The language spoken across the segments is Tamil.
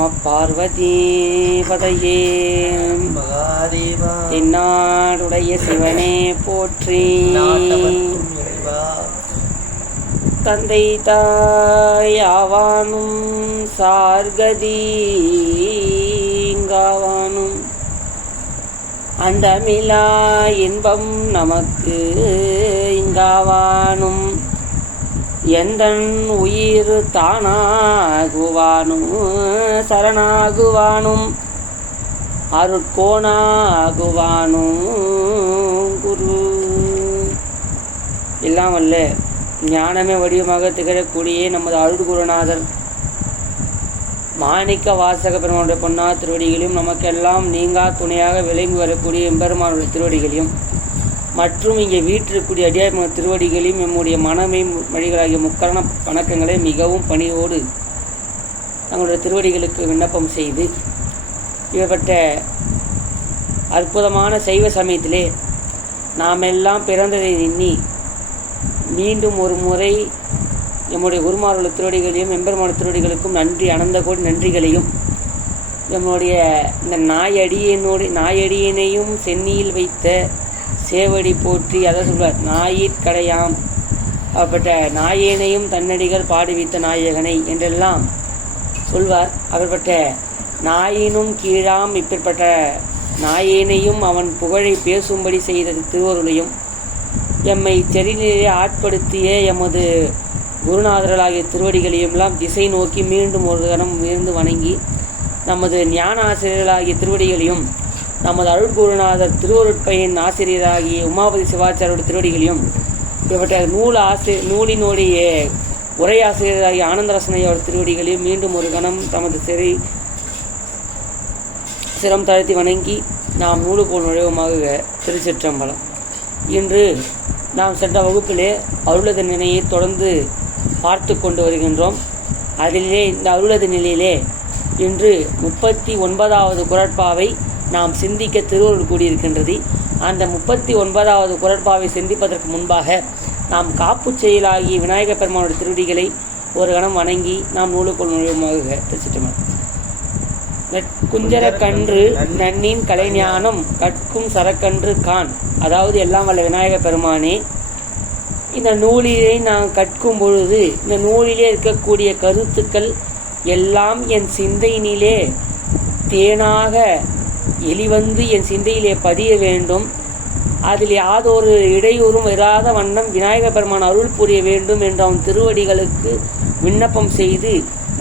நம பார்வதி பதையே மகாதேவா. தென்னாடுடைய சிவனே போற்றி. தந்தை தாயாவானும் சார்கதீங்காவானும் அண்டமிலா இன்பம் நமக்கு இங்காவானும் எந்தன் உயிர் தானாகுவானும் சரணாகுவானும் அருட்கோணாகுவானும் குரு. எல்லாம் வல்ல ஞானமே வடிவமாக திகழக்கூடிய நமது அருட்குருநாதர் மாணிக்க வாசக பெருமானுடைய பொன்னா திருவடிகளையும் நமக்கெல்லாம் நீங்கா துணையாக விளங்கி வரக்கூடிய எம்பெருமானுடைய திருவடிகளையும் மற்றும் இங்கே வீட்டிற்கூடிய அடியாய திருவடிகளையும் நம்முடைய மனமை வழிகளாகிய முக்கரண வணக்கங்களை மிகவும் பணியோடு தங்களுடைய திருவடிகளுக்கு விண்ணப்பம் செய்து இவப்பட்ட அற்புதமான சைவ சமயத்திலே நாம் எல்லாம் பிறந்ததை எண்ணி மீண்டும் ஒரு முறை நம்முடைய குருமார்களுடைய திருவடிகளையும் எம்பெருமான திருவடிகளுக்கும் நன்றி அனந்த கோடி நன்றிகளையும் நம்முடைய இந்த நாயடியினையும் சென்னியில் வைத்த சேவடி போற்றி அதை சொல்வார். நாயிற்கடையாம் அப்படிப்பட்ட நாயேனையும் தன்னடிகள் பாடி வைத்த நாயகனை என்றெல்லாம் சொல்வார். அப்படிப்பட்ட நாயினும் கீழாம் இப்படிப்பட்ட நாயேனையும் அவன் புகழை பேசும்படி செய்த திருவருளையும் எம்மை செறிநிலையை ஆட்படுத்திய எமது குருநாதர்களாகிய திருவடிகளையும் எல்லாம் திசை நோக்கி மீண்டும் ஒரு கணம் உயர்ந்து வணங்கி நமது ஞான ஆசிரியர்களாகிய திருவடிகளையும் நமது அருட்குருநாதர் திருவருட்பையின் ஆசிரியராகிய உமாபதி சிவாச்சாரியோட திருவடிகளையும் இவற்றை நூலினுடைய உரையாசிரியராகிய ஆனந்தரசனையோட திருவடிகளையும் மீண்டும் ஒரு கணம் தமது சிரம் தாழ்த்தி வணங்கி நாம் நூலுக்கோள் நுழைவுமாக திருச்சிற்றம்பலம். இன்று நாம் சென்ற வகுப்பிலே அருளது நிலையை தொடர்ந்து பார்த்து கொண்டு வருகின்றோம். அதிலே இந்த அருளது நிலையிலே இன்று 39வது குறட்பாவை நாம் சிந்திக்க திருவருள் கூடியிருக்கின்றது. அந்த 39வது குறட்பாவை சிந்திப்பதற்கு முன்பாக நாம் காப்பு செயலாகிய விநாயகப் பெருமானுடைய திருவடிகளை ஒரு கணம் வணங்கி நாம் நூலுக்குள் நுழைவுமாக திருச்சிட்டோம். குஞ்சர கன்று நன்னின் கலைஞானம் கற்கும் சரக்கன்று கான். அதாவது எல்லாம் வல்ல விநாயகப் பெருமானே, இந்த நூலிலே நான் கற்கும் பொழுது இந்த நூலிலே இருக்கக்கூடிய கருத்துக்கள் எல்லாம் என் சிந்தையினிலே தேனாக எளிவந்து என் சிந்தையிலே பதிய வேண்டும். அதில் யாதொரு இடையூறும் இராத வண்ணம் விநாயகப் பெருமான் அருள் புரிய வேண்டும் என்று அவன் திருவடிகளுக்கு விண்ணப்பம் செய்து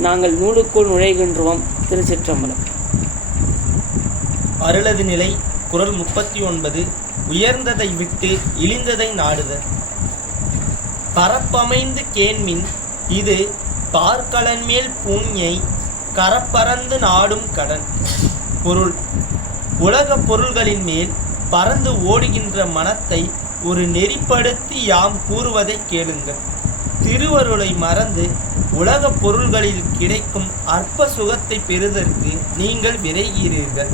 நாங்கள் நூலுக்குள் நுழைகின்றோம். திருச்சிற்றம்பலம். அருளது நிலை குறள் 39. உயர்ந்ததை விட்டு இழிந்ததை நாடுதல். பரப்பமைந்து கேண்மின் இது பார்க்கலன் மேல் பூஞை கரப்பறந்து நாடும் கடன். பொருள்: உலக பொருள்களின் மேல் பறந்து ஓடுகின்ற மனத்தை ஒரு நெறிப்படுத்தி யாம் கூறுவதை கேளுங்கள். திருவருளை மறந்து உலக பொருள்களில் கிடைக்கும் அற்ப சுகத்தை பெறுவதற்கு நீங்கள் விரைகிறீர்கள்.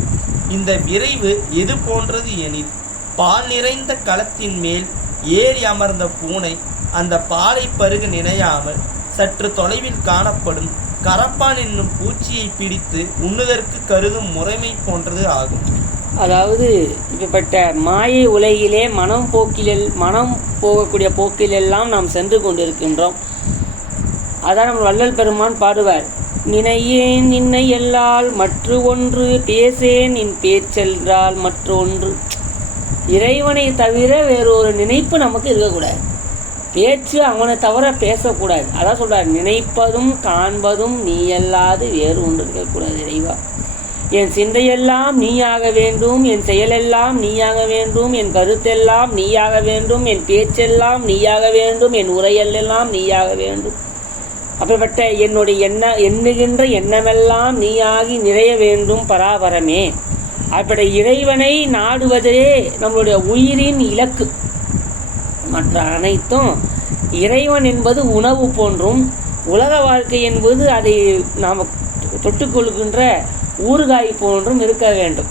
இந்த விரைவு எது போன்றது எனில், பால் நிறைந்த களத்தின் மேல் ஏறி அமர்ந்த பூனை அந்த பாலை பருக நினையாமல் சற்று தொலைவில் காணப்படும் கரப்பான் என்னும் பூச்சியை பிடித்து உண்ணுதற்கு கருதும் முறைமை போன்றது ஆகும். அதாவது இப்படிப்பட்ட மாயை உலகிலே மனம் போகக்கூடிய போக்கிலெல்லாம் நாம் சென்று கொண்டிருக்கின்றோம். அதான் நம்ம வள்ளல் பெருமான் பாடுவார். நினையேன் நின்னை எல்லால் மற்ற ஒன்று, பேசேன் நின் பேச்சென்றால் மற்ற ஒன்று. இறைவனை தவிர வேறொரு நினைப்பு நமக்கு இருக்கக்கூடாது. பேச்சு அவனை தவிர பேசக்கூடாது. அதான் சொல்றார், நினைப்பதும் காண்பதும் நீ அல்லாது வேறு ஒன்று இருக்கக்கூடாது. இறைவா, என் சிந்தையெல்லாம் நீயாக வேண்டும், என் செயலெல்லாம் நீயாக வேண்டும், என் கருத்தெல்லாம் நீயாக வேண்டும், என் பேச்செல்லாம் நீயாக வேண்டும், என் உரையெல்லாம் நீயாக வேண்டும். அப்படிப்பட்ட என்னுடைய எண்ணுகின்ற எண்ணமெல்லாம் நீயாகி நிறைய வேண்டும் பராபரமே. அப்படி இறைவனை நாடுவதே நம்மளுடைய உயிரின் இலக்கு. மற்ற அனைத்தும் இறைவன் என்பது உணவு போன்றும், உலக வாழ்க்கை என்பது அதை நாம் தொட்டுக்கொள்கின்ற ஊறுகாய் போன்றும் இருக்க வேண்டும்.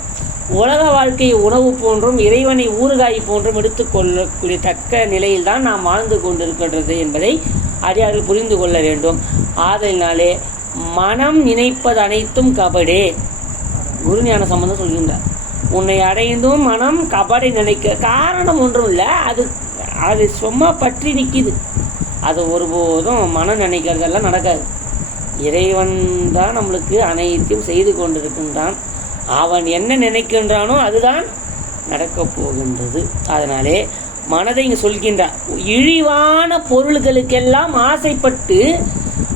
உலக வாழ்க்கையை உணவு போன்றும் இறைவனை ஊறுகாய் போன்றும் எடுத்துக்கொள்ளக்கூடிய தக்க நிலையில் தான் நாம் வாழ்ந்து கொண்டிருக்கின்றது என்பதை அடியார்கள் புரிந்து கொள்ள வேண்டும். ஆதலினாலே மனம் நினைப்பது அனைத்தும் கபடே. குருஞான சம்பந்தம் சொல்கின்றார். உன்னை அடைந்தும் மனம் கபடை நினைக்க காரணம் ஒன்றும் இல்லை, அது சும்மா பற்றி நிற்கிது. அது ஒருபோதும் மனம் நினைக்கிறதெல்லாம் நடக்காது. இறைவன் தான் நம்மளுக்கு அனைத்தையும் செய்து கொண்டிருக்கின்றான். அவன் என்ன நினைக்கின்றானோ அதுதான் நடக்கப் போகின்றது. அதனாலே மனதை இங்கே சொல்கின்றார். இழிவான பொருள்களுக்கெல்லாம் ஆசைப்பட்டு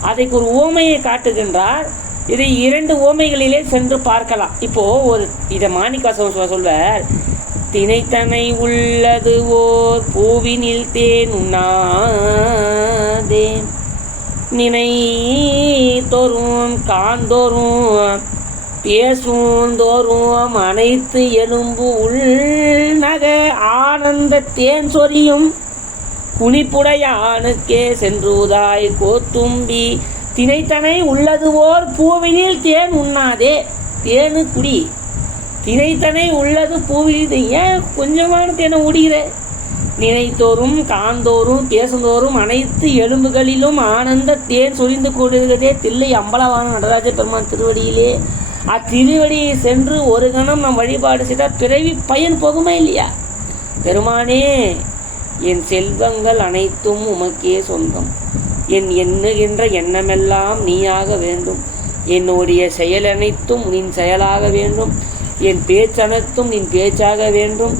அதைக்கு ஒரு ஓமையை காட்டுகின்றார். இதை 2 ஓமைகளிலே சென்று பார்க்கலாம். இப்போ ஒரு இதை மாணிக்கவாசகர் சொல்வார். தினைத்தனை உள்ளது ஓர் பூவினில் தேன் உண்ணாதே, நினை தோறும் காந்தோறும் பேசுந்தோறும் அனைத்து எலும்பு உள்நக ஆனந்த தேன் சொரியும் குனிப்புடையானுக்கே சென்றுதாய் கோத்தும்பி தினைத்தனை உள்ளது ஓர் பூவினில் தேன் உண்ணாதே. தேனு குடி, தினைத்தனை உள்ளது பூவில், ஏன் கொஞ்சமான தேனை உடிகிற? நினைத்தோறும் காந்தோறும் பேசுந்தோறும் அனைத்து எலும்புகளிலும் ஆனந்த தேன் சொரிந்து கொண்டிருக்கிறதே தில்லை அம்பலவான நடராஜ பெருமான் திருவடியிலே. அத்திருவடியை சென்று ஒரு கணம் நம் வழிபாடு செய்தால் பிறவி பயன் போகுமா இல்லையா? பெருமானே, என் செல்வங்கள் அனைத்தும் உமக்கே சொந்தம். என் எண்ணுகின்ற எண்ணமெல்லாம் நீயாக வேண்டும். என்னுடைய செயல் அனைத்தும் நின் செயலாக வேண்டும். என் பேச்சனைத்தும் நின் பேச்சாக வேண்டும்.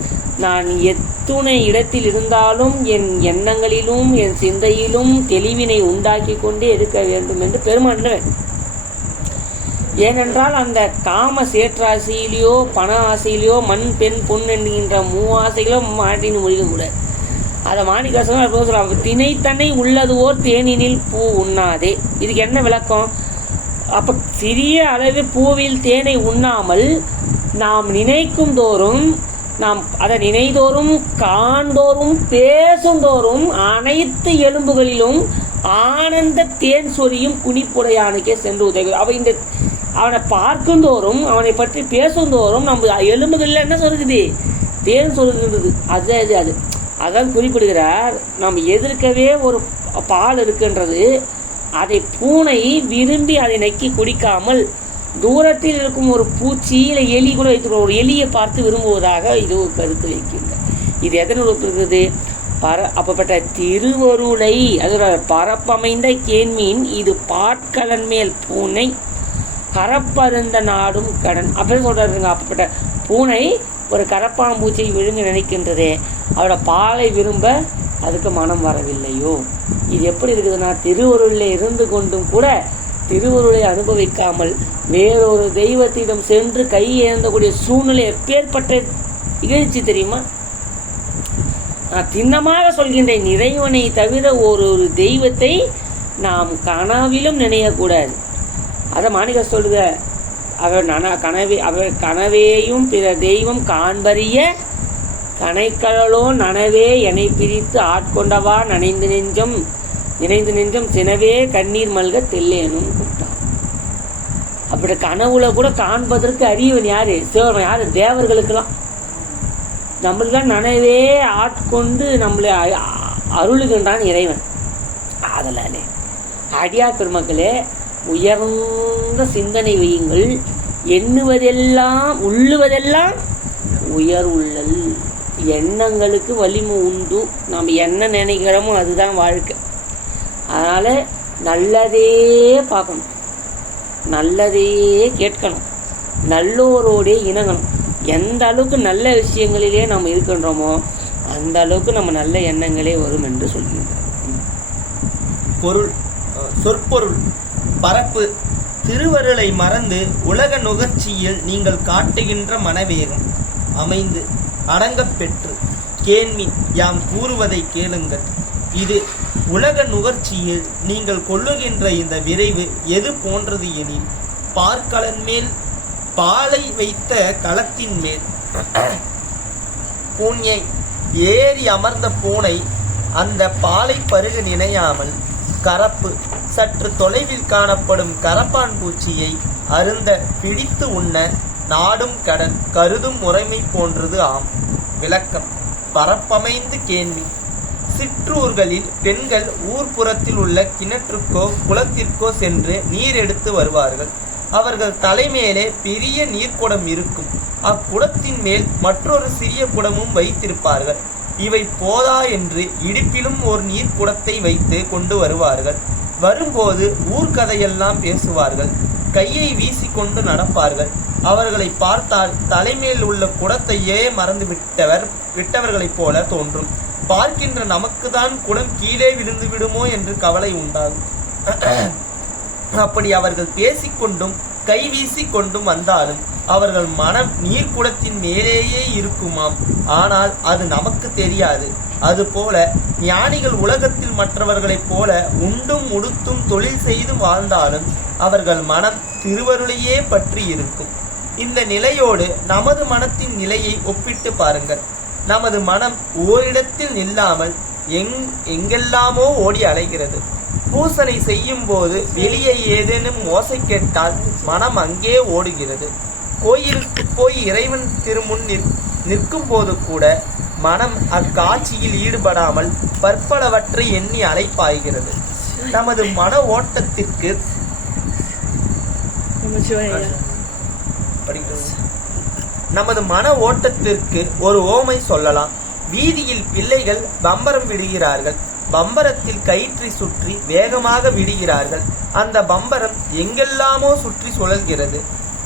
நான் எத்துணை இடத்தில் இருந்தாலும் என் எண்ணங்களிலும் என் சிந்தையிலும் தெளிவினை உண்டாக்கி கொண்டே இருக்க வேண்டும் என்று பெருமான். ஏனென்றால் அந்த காம சேற்றாசையிலையோ பண ஆசையிலையோ மண் பெண் பொன் என்கின்ற 3 ஆசைகளோ மாட்டின்னு முடிக்க கூடாது. அதை மாணிக்கவாசகர் தினைத்தனை உள்ளது ஓர் தேனினில் பூ உண்ணாதே. இதுக்கு என்ன விளக்கம்? அப்ப சிறிய அளவு பூவில் தேனை உண்ணாமல் நாம் நினைக்கும் தோறும், நாம் அதை நினைதோறும் காண்தோறும் பேசுந்தோறும் அனைத்து எலும்புகளிலும் ஆனந்த தேன் சொரியும் குனிப்புடையானுக்கே சென்று உதவி. அவனை பார்க்குந்தோறும் அவனை பற்றி பேசுந்தோறும் நம்ம எலும்புகளில் என்ன சொருகுது? தேன் சொருகுகிறது. அது அதான் குறிப்பிடுகிறார். நம்ம எதிர்க்கவே ஒரு பால் இருக்கின்றது. அதை பூனை விரும்பி அதை நக்கி குடிக்காமல் தூரத்தில் இருக்கும் ஒரு பூச்சி இல்லை எலி கூட வைத்துக்கொள்ள, ஒரு எலியை பார்த்து விரும்புவதாக இது ஒரு கருத்து வைக்கின்றார். இது எதனை ஒப்புகிறது? அப்பப்பட்ட திருவருளை அதோட பரப்பமைந்த கேண்மீன் இது பாட்கலன் மேல் பூனை கரப்பருந்த நாடும் கடன் அப்படின்னு சொல்றாருங்க. அப்பப்பட்ட பூனை ஒரு கரப்பாம்பூச்சியை விழுங்க நினைக்கின்றதே, அவரோட பாலை விரும்ப அதுக்கு மனம் வரவில்லையோ? இது எப்படி இருக்குதுன்னா, திருவருளில் இருந்து கொண்டும் கூட திருவருளை அனுபவிக்காமல் வேறொரு தெய்வத்திடம் சென்று கை ஏந்தக்கூடிய சூழ்நிலை எப்பேற்பட்ட இகழ்ச்சி தெரியுமா? நான் திண்ணமாக சொல்கின்றேன், இறைவனை தவிர ஒரு தெய்வத்தை நாம் கனவிலும் நினையக்கூடாது. அதை மாணிக்க சொல்லுத, அவர் கனவேயும் பிற தெய்வம் காண்பறிய கனைக்கடலோ நனவே என்னை பிரித்து ஆட்கொண்டவா நினைந்து நெஞ்சம் சினவே கண்ணீர் மல்க தெல்லேனும் கூப்பிட்டான். அப்படி கனவுல கூட காண்பதற்கு அறியவன் யாரு? சிவன். யாரு? தேவர்களுக்கெல்லாம். நம்மளுக்கெல்லாம் நனவே ஆட்கொண்டு நம்மளை அருளுகின்றான் இறைவன். அதனாலே அடியார் பெருமக்களே, உயர்ந்த சிந்தனை வையுங்கள். எண்ணுவதெல்லாம் உள்ளுவதெல்லாம் உயர் உள்ளல். எண்ணங்களுக்கு வலிமை உண்டு. நாம் என்ன நினைக்கிறோமோ அதுதான் வாழ்க்கை. அதனால நல்லதே பார்க்கணும், நல்லதே கேட்கணும், நல்லோரோடே இணங்கணும். எந்த அளவுக்கு நல்ல விஷயங்களிலே நாம் இருக்கின்றோமோ அந்த அளவுக்கு நம்ம நல்ல எண்ணங்களே வரும் என்று சொல்கின்றார். பொருள் சொற்பொருள் பரப்பு. திருவருளை மறந்து உலக நுகர்ச்சியில் நீங்கள் காட்டுகின்ற மனவேகம் அமைந்து அடங்கப் பெற்று கேண்மின் யாம் கூறுவதை கேளுங்கள். இது உலக நுகர்ச்சியில் நீங்கள் கொள்ளுகின்ற இந்த விரைவு எது போன்றது எனில், பார்க்கலன் மேல் பாலை வைத்த களத்தின் மேல் பூஞ்சை ஏறி அமர்ந்த பூனை அந்த பாலை பருக நினையாமல் கரப்பு சற்று தொலைவில் காணப்படும் கரப்பான் பூச்சியை அருந்த பிடித்து உண்ண நாடும் கடன் கருதும் முறைமை போன்றது ஆம். விளக்கம்: பரப்பமைந்து கேள்வி சிற்றூர்களில் பெண்கள் ஊர்ப்புறத்தில் உள்ள கிணற்றுக்கோ குளத்திற்கோ சென்று நீர் எடுத்து வருவார்கள். அவர்கள் தலைமேலே பெரிய நீர்க்குடம் இருக்கும். அக்குடத்தின் மேல் மற்றொரு சிறிய குடமும் வைத்திருப்பார்கள். இவை போதா என்று இடுப்பிலும் ஒரு நீர்க்குடத்தை வைத்து கொண்டு வருவார்கள். வரும்போது ஊர்க்கதையெல்லாம் பேசுவார்கள். கையை வீசிக்கொண்டு நடப்பார்கள். அவர்களை பார்த்தால் தலைமேல் உள்ள குடத்தையே மறந்து விட்டவர்களைப் போல தோன்றும். பார்க்கின்ற நமக்குதான் குடம் கீழே விழுந்து விடுமோ என்று கவலை உண்டாகும். அப்படி அவர்கள் பேசிக்கொண்டும் கை வீசி கொண்டும் வந்தாலும் அவர்கள் மனம் நீர்க்குடத்தின் மேலேயே இருக்குமாம். ஆனால் அது நமக்கு தெரியாது. அதுபோல ஞானிகள் உலகத்தில் மற்றவர்களைப் போல உண்டும் உடுத்தும் தொழில் செய்து வாழ்ந்தாலும் அவர்கள் மனம் திருவருளையே பற்றி இருக்கும். இந்த நிலையோடு நமது மனத்தின் நிலையை ஒப்பிட்டு பாருங்கள். நமது மனம் ஓரிடத்தில் நில்லாமல் எங்கெல்லாமோ ஓடி அலைகிறது. பூசனை செய்யும் போது வெளியே ஏதேனும் ஓசை கேட்டால் மனம் அங்கே ஓடுகிறது. கோயிலுக்கு போய் இறைவன் திருமுன் நிற்கும் போது கூட மனம் அக்காட்சியில் ஈடுபடாமல் பற்பலவற்றை எண்ணி அலைப்பாய்கிறது. நமது மன ஓட்டத்திற்கு ஒரு ஓமை சொல்லலாம். வீதியில் பிள்ளைகள் பம்பரம் விடுகிறார்கள். பம்பரத்தில் கயிற்றை சுற்றி வேகமாக விடுகிறார்கள். அந்த பம்பரம் எங்கெல்லாமோ சுற்றி சுழல்கிறது.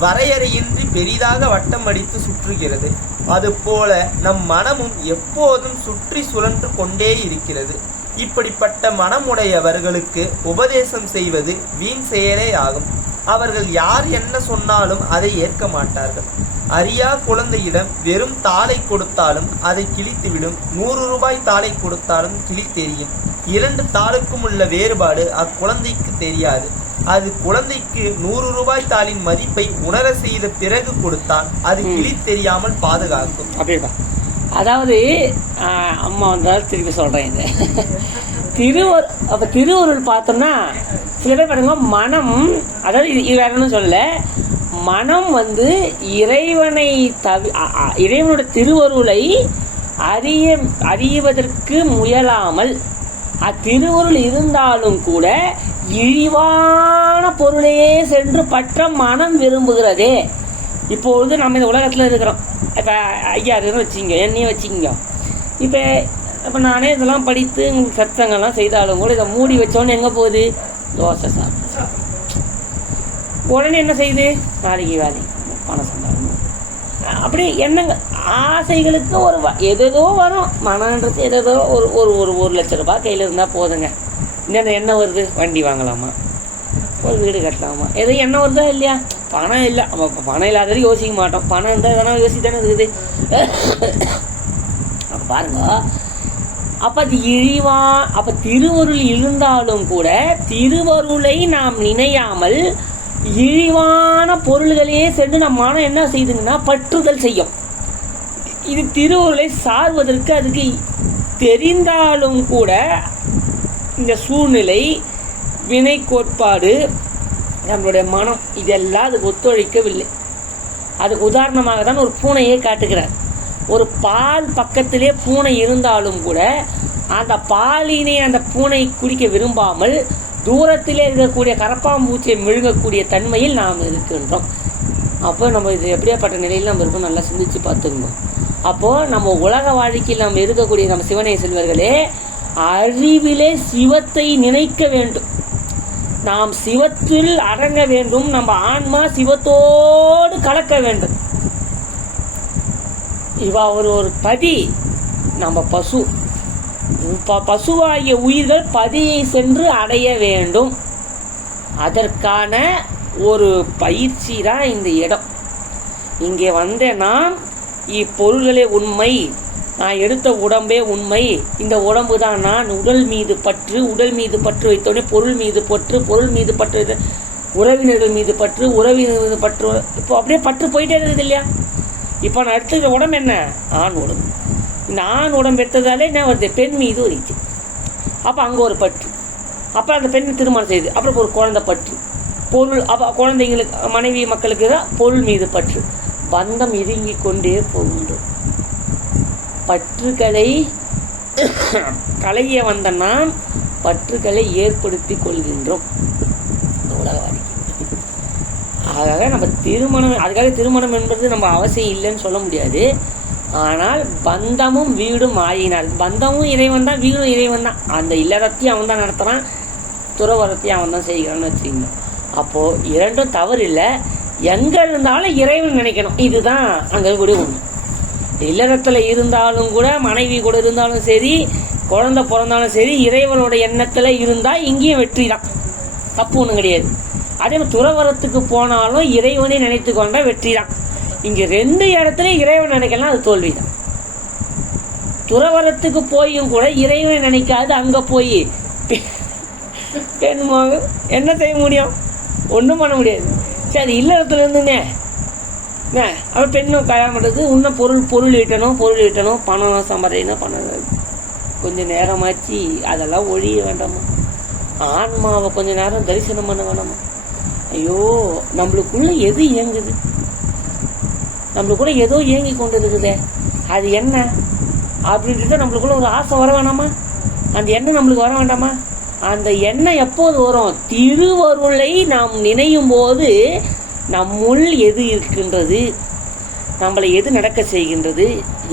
வரையறையின்றி பெரிதாக வட்டம் அடித்து சுற்றுகிறது. அதுபோல நம் மனமும் எப்போதும் சுற்றி சுழன்று கொண்டே இருக்கிறது. இப்படிப்பட்ட மனமுடையவர்களுக்கு உபதேசம் செய்வது வீண் செயலே ஆகும். அவர்கள் யார் என்ன சொன்னாலும் அதை ஏற்க மாட்டார்கள். அறியா குழந்தையிடம் வெறும் தாளை கொடுத்தாலும் அதை கிழித்துவிடும். 100 ரூபாய் தாளை கொடுத்தாலும் கிழித்தெறியும். 2 தாளுக்கும் உள்ள வேறுபாடு அக்குழந்தைக்கு தெரியாது. அது குழந்தைக்கு 100 ரூபாய் தாளின் மதிப்பை உணர செய்த பிறகு கொடுத்தால் அது கிழித்தெறியாமல் பாதுகாக்கும். அப்படிப்பா. அதாவது அம்மா வந்தாலும் திருப்பி சொல்றேன். இந்த திருவருள் பார்த்தோம்னா சில பேர் பாருங்க, மனம், அதாவது இது வேற ஒன்றும் சொல்லல, மனம் இறைவனுடைய திருவருளை அறிவதற்கு முயலாமல் அத்திருவருள் இருந்தாலும் கூட இழிவான பொருளையே சென்று பற்ற மனம் விரும்புகிறதே. இப்பொழுது நம்ம இந்த உலகத்தில் இருக்கிறோம். இப்போ ஐயா இருக்குன்னு வச்சுங்க, என்னையும் வச்சுக்கோங்க. இப்போ நானே இதெல்லாம் படித்து சத்சங்கெல்லாம் செய்தாலும் கூட இதை மூடி வச்சோன்னு எங்கே போகுது? தோசை சாப்பிட்டு உடனே என்ன செய்யுது? நாளைக்கு வேலை, பணம் சம்பாதிக்கணும், அப்படி என்னங்க ஆசைகளுக்கு ஒரு எதோ வரும். மனன்றது எதோ ஒரு லட்ச ரூபாய் கையில் இருந்தால் போதுங்க. இன்னும் என்ன வருது? வண்டி வாங்கலாமா, ஒரு வீடு கட்டலாமா, எதோ என்ன வருதா இல்லையா? பணம் இல்லை, பணம் இல்லாதது யோசிக்க மாட்டோம். பணம் இருந்தால் எதனா யோசிச்சு தானே இருக்குது. அப்போ பாருங்க, அப்போ அது அப்போ திருவருள் இருந்தாலும் கூட திருவருளை நாம் நினையாமல் இழிவான பொருள்களையே சென்று நம் மனம் என்ன செய்யுதுங்கன்னா பற்றுதல் செய்யும். இது திருவருளை சார்வதற்கு அதுக்கு தெரிந்தாலும் கூட இந்த சூழ்நிலை, வினை கோட்பாடு, நம்மளுடைய மனம் இதெல்லாம் அதுக்கு ஒத்துழைக்கவில்லை. அதுக்கு உதாரணமாக தான் ஒரு பூனையை காட்டுகிறார். ஒரு பால் பக்கத்திலே பூனை இருந்தாலும் கூட அந்த பாலினை அந்த பூனை குடிக்க விரும்பாமல் தூரத்திலே இருக்கக்கூடிய கரப்பாம்பூச்சியை விழுங்கக்கூடிய தன்மையில் நாம் இருக்கின்றோம். அப்போ நம்ம இது எப்படியாப்பட்ட நிலையில் நம்ம இருக்கோம், நல்லா சிந்திச்சு பார்த்துக்கணும். அப்போது நம்ம உலக வாழ்க்கையில் நம்ம இருக்கக்கூடிய நம்ம சிவனை செல்வர்களே, அறிவிலே சிவத்தை நினைக்க வேண்டும். நாம் சிவத்தில் அடங்க வேண்டும். நம்ம ஆன்மா சிவத்தோடு கலக்க வேண்டும். இவா ஒரு பதி, நம்ம பசுவாகிய உயிர்கள் பதியை சென்று அடைய வேண்டும். அதற்கான ஒரு பயிற்சி தான் இந்த இடம். இங்கே வந்த நாம் இப்பொருள்களே உண்மை, நான் எடுத்த உடம்பே உண்மை, இந்த உடம்பு தான் நான், உடல் மீது பற்று வைத்தோடனே பொருள் மீது பற்று, உறவினர்கள் மீது பற்று, இப்போ அப்படியே பற்று போயிட்டே இருக்குது இல்லையா? இப்போ நான் எடுத்துக்கிற உடம்பு என்ன? ஆண் உடம்பு. இந்த ஆண் உடம்பு எடுத்ததாலே என்ன வருது? பெண் மீது ஒரு இச்சு. அப்போ அங்கே ஒரு பற்று. அப்புறம் அந்த பெண்ணை திருமணம் செய்யுது. அப்புறம் ஒரு குழந்தை பற்று, பொருள். அப்போ குழந்தைங்களுக்கு, மனைவி மக்களுக்கு தான் பொருள் மீது பற்று. பந்தம் இறுங்கி கொண்டே போகின்றோம். பற்றுகளை கலைய வந்த நாம் பற்றுக்களை ஏற்படுத்தி கொள்கின்றோம் இந்த உலகவாதிக்கு. ஆக நம்ம திருமணம், அதுக்காக திருமணம் என்பது நம்ம அவசியம் இல்லைன்னு சொல்ல முடியாது. ஆனால் பந்தமும் வீடும் ஆயினார். பந்தமும் இறைவன் தான், வீடும் இறைவன் தான். அந்த இல்லறத்தையும் அவன் தான் நடத்துகிறான், துறவரத்தையும் அவன் தான் செய்கிறான்னு வச்சுக்கோங்க. அப்போது இரண்டும் தவறு இல்லை. எங்கே இருந்தாலும் இறைவன் நினைக்கணும், இதுதான் அங்கே கூட ஒன்று. இல்லறத்தில் இருந்தாலும் கூட, மனைவி கூட இருந்தாலும் சரி, குழந்தை பிறந்தாலும் சரி, இறைவனோட எண்ணத்தில் இருந்தால் இங்கேயும் வெற்றி தான், தப்பு ஒன்றும் கிடையாது. அதே மாதிரி துறவரத்துக்கு போனாலும் இறைவனை நினைத்து கொண்டால் வெற்றி தான். இங்கே 2 இடத்துலையும் இறைவன் நினைக்கலாம், அது தோல்வி தான். துறவரத்துக்கு போயும் கூட இறைவனை நினைக்காது அங்கே போய் பெண்மாக என்ன செய்ய முடியும்? ஒன்றும் பண்ண முடியாது. சரி, இல்லறத்துல இருந்துங்க அவன் பெண்ணும் கல்யாணம் பண்ணுறது, இன்னும் பொருள் ஈட்டணும், பணம் சம்பாதிக்கணும், பணம் கொஞ்சம் நேரமாச்சு அதெல்லாம் ஒழிய வேண்டாமா? ஆன்மாவை கொஞ்சம் நேரம் தரிசனம் பண்ண வேண்டாமா? ஐயோ, நம்மளுக்குள்ள எது இயங்குது? நம்மளுக்குள்ள ஏதோ இயங்கி கொண்டு இருக்குதே, அது என்ன அப்படின்ட்டு நம்மளுக்குள்ள ஒரு ஆசை வர வேணாமா? அந்த எண்ணம் நம்மளுக்கு வர வேண்டாமா? அந்த எண்ணம் எப்போது வரும்? திருவருளை நாம் நினையும் போது நம்முள் எது இருக்கின்றது, நம்மளை எது நடக்க செய்கின்றது,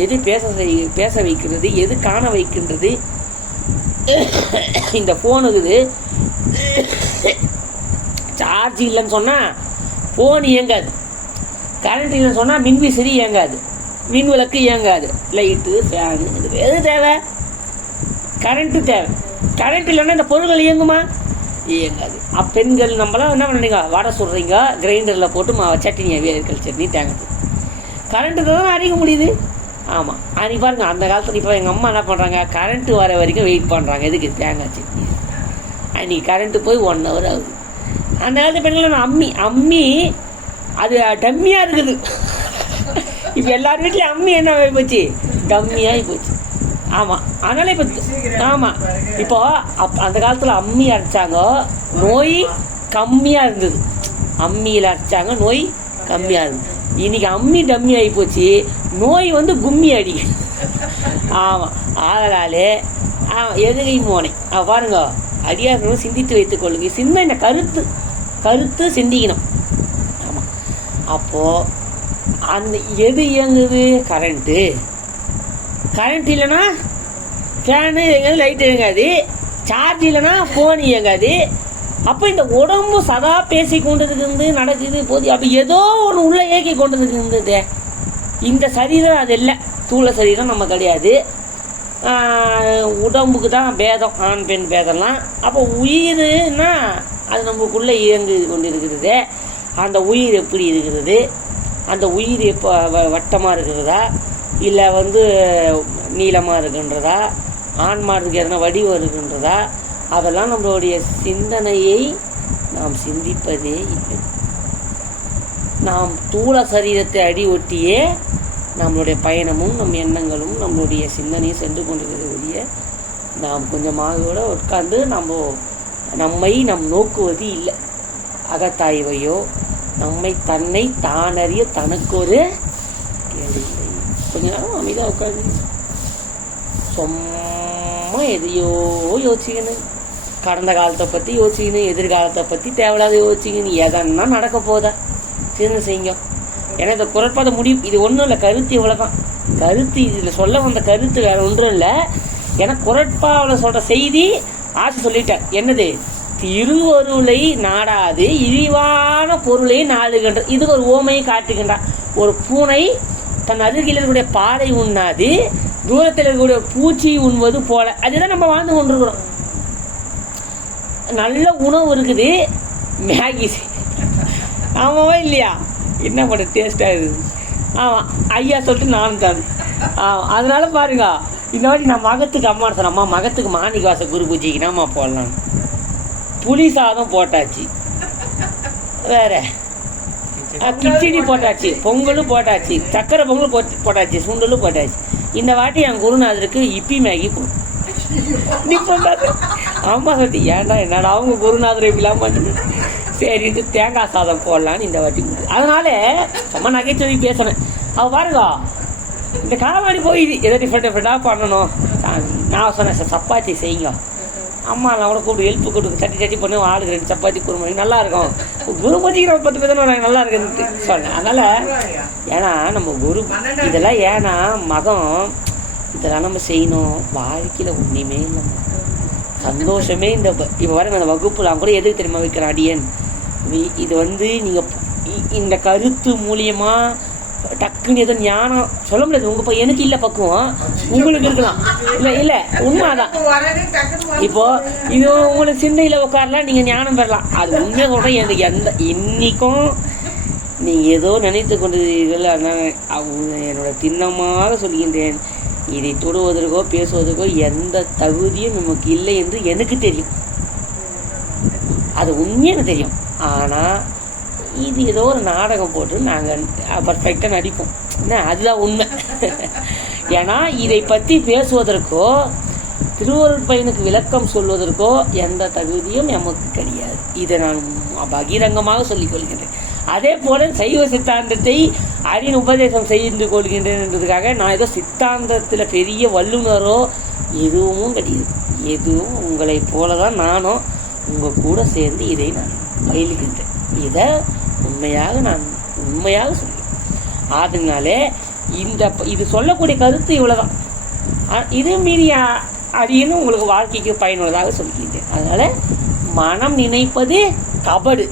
எது பேச வைக்கிறது, எது காண வைக்கின்றது. இந்த ஃபோன் இருக்குது, சார்ஜ் இல்லைன்னு சொன்னால் ஃபோன் இயங்காது. கரண்ட் இல்லைன்னு சொன்னால் மின்விசிறி இயங்காது, மின் விளக்கு இயங்காது, லைட்டு, ஃபேனு, இது எது தேவை? கரண்ட்டு தேவை. கரண்ட் இல்லைன்னா இந்த பொருள்கள் இயங்குமா? இயங்காது. பெண்கள் நம்மளாம் என்ன பண்ணுறீங்க? வடை சுடுறீங்க, கிரைண்டரில் போட்டு சட்னி, வேர்க்கல் சட்னி, தேங்காய். கரண்ட்டு தான் அரைக்க முடியுது. ஆமாம், அன்றைக்கி பாருங்க, அந்த காலத்தில் இப்போ எங்கள் அம்மா என்ன பண்ணுறாங்க, கரண்ட்டு வர வரைக்கும் வெயிட் பண்ணுறாங்க. எதுக்கு? தேங்காய் சட்னி. அன்றைக்கி கரண்ட்டு போய் 1 hour ஆகுது. அந்த காலத்து பெண்கள் அம்மி அது டம்மியாக இருக்குது. இப்போ எல்லார் வீட்லேயும் அம்மி என்ன ஆகி போச்சு? டம்மியாகி போச்சு. ஆமாம், அதனால் இப்போ அந்த காலத்தில் அம்மி அரைச்சாங்க, நோய் கம்மியாக இருந்தது. அம்மியில் அரைச்சாங்க, நோய் கம்மியாக இருந்தது. இன்னைக்கு அம்மி டம்மி ஆகி போச்சு, நோய் கும்மி அடி. ஆமாம், அதனாலே எதுகை மோனை பாருங்க, அடியார்களும் சிந்தித்து வைத்துக் கொள்ளுங்க. சிந்தனை கருத்து சிந்திக்கணும். ஆமாம், அப்போது அந்த எது இயங்குது? கரண்ட் இல்லைன்னா ஃபேனு இயங்காது, லைட் இயங்காது, சார்ஜ் இல்லைன்னா ஃபோன் இயங்காது. அப்போ இந்த உடம்பு சதா பேசி கொண்டு இருக்குது, நடக்குது போது. அப்போ ஏதோ ஒன்று உள்ள இயக்கி கொண்டு இருக்குது. இந்த சரீரம் அது இல்லை, தூள சரீரம் நம்ம கிடையாது. உடம்புக்கு தான் பேதம், ஆண் பெண் பேதம்லாம். அப்போ உயிர்னா அது நமக்குள்ளே இயங்கு கொண்டு இருக்கிறது. அந்த உயிர் எப்படி இருக்கிறது? அந்த உயிர் எப்போ வட்டமாக இருக்கிறதா, இல்லை நீளமாக இருக்கின்றதா, ஆன்மாருக்கு எதனா வடிவம் இருக்கின்றதா? அதெல்லாம் நம்மளுடைய சிந்தனையை நாம் சிந்திப்பதே இல்லை. நாம் தூள சரீரத்தை அடி ஒட்டியே நம்மளுடைய பயணமும் நம் எண்ணங்களும் நம்மளுடைய சிந்தனையும் சென்று கொண்டிருக்கிறதைய நாம் கொஞ்சமாக கூட உட்கார்ந்து நம்மை நோக்குவது இல்லை. அகத்தாய்வையோ தன்னை தானறிய தனக்கு ஒரு கேள்வி. கொஞ்ச நேரம் அமைதியாக உட்காந்து சும்மா எதையோ யோசிக்கணும். கடந்த காலத்தை பற்றி யோசிக்கணும், எதிர்காலத்தை பற்றி தேவையில்லாத யோசிக்கணும். எதன்னா நடக்க போதா சின்ன செய்யுங்க. ஏன்னா இந்த குறைப்பாத முடிவு இது ஒன்றும் இல்லை, கருத்து இவ்வளோதான். கருத்து இதில் சொல்ல வந்த கருத்து வேற ஒன்றும் இல்லை. ஏன்னா குறைப்பாவில் சொல்கிற செய்தி ஆசை சொல்லிட்டேன். என்னது? திருவருளை நாடாது இழிவான பொருளை நாடுகின்ற. இதுக்கு ஒரு ஓமையை காட்டுகின்றான். ஒரு பூனை தன் அருகில் இருக்கக்கூடிய பாலை உண்ணாது, தூரத்தில் இருக்கக்கூடிய பூச்சி உண்வது போல. அதுதான் நம்ம வாழ்ந்து கொண்டிருக்கிறோம். நல்ல உணவு இருக்குது, மேகி. ஆமாவா இல்லையா? என்ன பண்ண டேஸ்டாக இருக்குது. ஆமாம், ஐயா சொல்லிட்டு நானும் தான். அதனால பாருங்க, இந்த வாட்டி நான் மகத்துக்கு அம்மா சொன்னம்மா, மகத்துக்கு மாணிக்கவாச குரு பூஜைக்கு நாம்மா போடலாம். புளி சாதம் போட்டாச்சு, வேற கிச்சடி போட்டாச்சு, பொங்கலும் போட்டாச்சு, சக்கரை பொங்கல் போட்டாச்சு, சுண்டலும் போட்டாச்சு. இந்த வாட்டி என் குருநாதருக்கு இப்பி மேகி போடும். நீ போட்டாது அம்மா சொல்லி ஏன்டா என்னடா அவங்க குருநாதர் இப்படிலாம் பண்ணுது. சரிட்டு தேங்காய் சாதம் போடலான்னு இந்த வாட்டி. அதனால சும்மா நகைச்சுவை பேசுனேன். அவ பாருங்க, இந்த காலவாடி போயிது எதோ டிஃப்ரெண்டாக பண்ணணும். நான் சொன்னேன் சார் சப்பாத்தி செய்யுங்க. அம்மா நான் கூட கூப்பிட்டு ஹெல்ப் கூப்பிட்டு தட்டி பண்ணி ஆளுக்கு 2 சப்பாத்தி குருமா நல்லா இருக்கும். குருமதிக்கு 10 பேர் நல்லா இருக்குன்னு சொன்னேன். அதனால ஏன்னா நம்ம குரு இதெல்லாம் ஏன்னா மதம் இதெல்லாம் நம்ம செய்யணும். வாழ்க்கையில் ஒன்றுமே இல்லை, சந்தோஷமே இந்த இப்போ வர அந்த வகுப்புல கூட எதுக்கு தெரியுமா வைக்கிறேன் அடியன். இது நீங்கள் இந்த கருத்து மூலியமா டக்குன்னு ஏதோ ஞானம் சொல்ல முடியாது. உங்க எனக்கு இல்லை பக்குவம், உங்களுக்கு இருக்கலாம். இல்லை உண்மைதான். இப்போ இது உங்களுக்கு சிந்தையில உட்காரலாம், நீங்க ஞானம் பெறலாம். அது உண்மையை சொல்றேன். எனக்கு இன்னைக்கும் நீங்க ஏதோ நினைத்து கொண்டீர்கள். என்னோட திண்ணமாக சொல்கின்றேன், இதை தொடுவதற்கோ பேசுவதற்கோ எந்த தகுதியும் நமக்கு இல்லை என்று எனக்கு தெரியும். அது உண்மையாக தெரியும். ஆனா இது ஏதோ ஒரு நாடகம் போட்டு நாங்கள் பர்ஃபெக்டாக நடிப்போம். அதுதான் உண்மை. ஏன்னா இதை பற்றி பேசுவதற்கோ திருவருட் பயனுக்கு விளக்கம் சொல்வதற்கோ எந்த தகுதியும் நமக்கு கிடையாது. இதை நான் பகிரங்கமாக சொல்லிக் கொள்கின்றேன். அதே போல சைவ சித்தாந்தத்தை அடியின் உபதேசம் செய்து கொள்கின்றேன் என்றதுக்காக நான் ஏதோ சித்தாந்தத்தில் பெரிய வல்லுநரோ எதுவும் கிடையாது. எதுவும் உங்களை போலதான் நானும் உங்கள் கூட சேர்ந்து இதை நான் பயிலுகின்றேன். இதை உண்மையாக சொல்லுவேன். அதனாலே இது சொல்லக்கூடிய கருத்து இவ்வளவுதான். இது மீறி அடின்னு உங்களுக்கு வாழ்க்கைக்கு பயனுள்ளதாக சொல்லிக்கிட்டேன். அதனால மனம் நினைப்பது கபடு,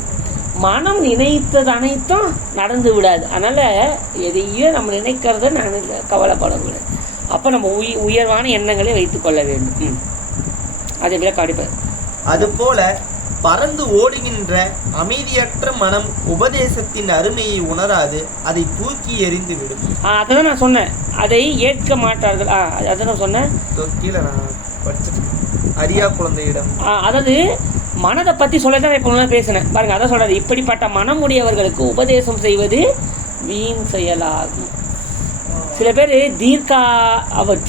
மனம் நினைத்தது அனைத்தும் நடந்து விடாது. அதனால எதையும் நம்ம நினைக்கிறத நான் கவலைப்படக்கூடாது. அப்ப நம்ம உயர்வான எண்ணங்களை வைத்துக் கொள்ள வேண்டும். அதே போல கடிப்பது. அதுபோல பறந்து ஓடுகின்ற அமைதியற்ற மனம் உபதேசத்தின் அருமையை உணராது அதை தூக்கி எறிந்து விடும். அதான் நான் சொன்னேன், அதை ஏற்க மாட்டார்கள். அதான் நான் சொன்னேன், அரியா குழந்தையிடம். அதாவது மனதை பத்தி சொல்லதான் இப்ப பேசினேன் பாருங்க. அதான் சொல்றது, இப்படிப்பட்ட மனம் உடையவர்களுக்கு உபதேசம் செய்வது வீண் செயலாகும். சில பேர்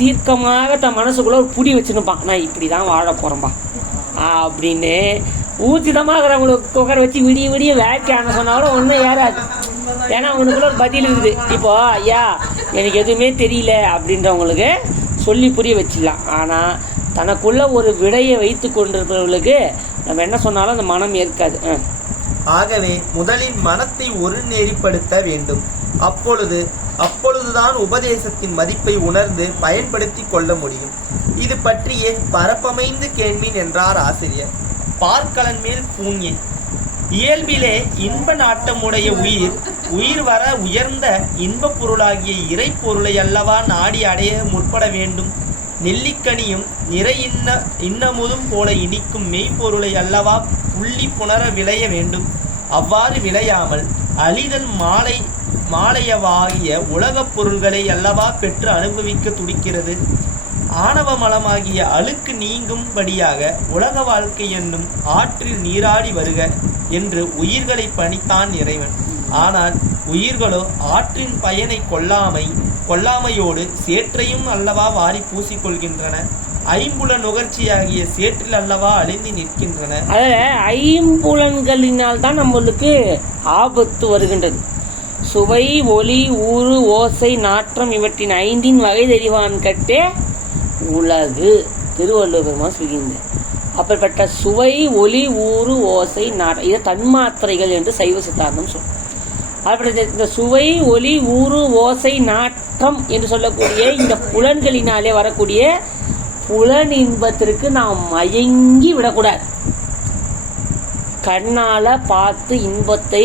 தீர்க்கமாக தன் மனசுக்குள்ள ஒரு புடி வச்சுருப்பான், நான் இப்படிதான் வாழ போறேன்பா அப்படின்னு. ஊர்ஜிதமாகறவங்களுக்கு உட்கார வச்சு விடிய வேட்கான சொன்னாலும் ஒன்றும் ஏறாது. ஏன்னா அவனுக்குள்ள ஒரு பதில் இருக்குது. இப்போ ஐயா எனக்கு எதுவுமே தெரியல அப்படின்றவங்களுக்கு சொல்லி புரிய வச்சிடலாம். ஆனா தனக்குள்ள ஒரு விடையை வைத்து கொண்டிருப்பவர்களுக்கு நம்ம என்ன சொன்னாலும் அந்த மனம் ஏற்காது. ஆகவே முதலில் மனத்தை ஒருநெறிப்படுத்த வேண்டும். அப்பொழுதுதான் உபதேசத்தின் மதிப்பை உணர்ந்து பயன்படுத்தி கொள்ள முடியும். இது பற்றியே பரப்பமைந்து கேள்வின் என்றார் ஆசிரியர். பார்க்கலன் மேல் பூஞ். இயல்பிலே இன்ப நாட்டமுடைய உயிர் வர உயர்ந்த இன்ப பொருளாகிய இறை பொருளை அல்லவா நாடி அடைய முற்பட வேண்டும். நெல்லிக்கனியும் நிறை இன்னமுதும் போல இனிக்கும் மெய்ப்பொருளை அல்லவா புள்ளி புணர விளைய வேண்டும். அவ்வாறு விளையாமல் அழிதல் மாலையவாகிய உலகப் பொருள்களை அல்லவா பெற்று அனுபவிக்க துடிக்கிறது. ஆணவ மலமாகிய அழுக்கு நீங்கும்படியாக உலக வாழ்க்கை என்னும் ஆற்றில் நீராடி வருக என்று உயிர்களை பணித்தான் இறைவன். ஆனால் உயிர்களோ ஆற்றின் பயனை கொள்ளாமையோடு சேற்றையும் அல்லவா வாரி பூசிக்கொள்கின்றன. ஐம்புல நுகர்ச்சியாகிய சேற்றில் அல்லவா அழிந்து நிற்கின்றன. ஐம்புலன்களினால் தான் நம்மளுக்கு ஆபத்து வருகின்றது. சுவை, ஒளி, ஊறு, ஓசை, நாற்றம் இவற்றின் 5 வகை தெரிவான் கட்டே உலகு. திருவள்ளுவர் பெருமான் சொல்கின்றார். அப்படிப்பட்ட சுவை, ஒளி, ஊறு, ஓசை, நாற்றம் இதை தன்மாத்திரைகள் என்று சைவ சித்தாந்தம் சொல்லும். அப்படிப்பட்ட இந்த சுவை, ஒளி, ஊறு, ஓசை, நாற்றம் என்று சொல்லக்கூடிய இந்த புலன்களினாலே வரக்கூடிய புலன் இன்பத்திற்கு நாம் மயங்கி விடக்கூடாது. கண்ணால பார்த்து இன்பத்தை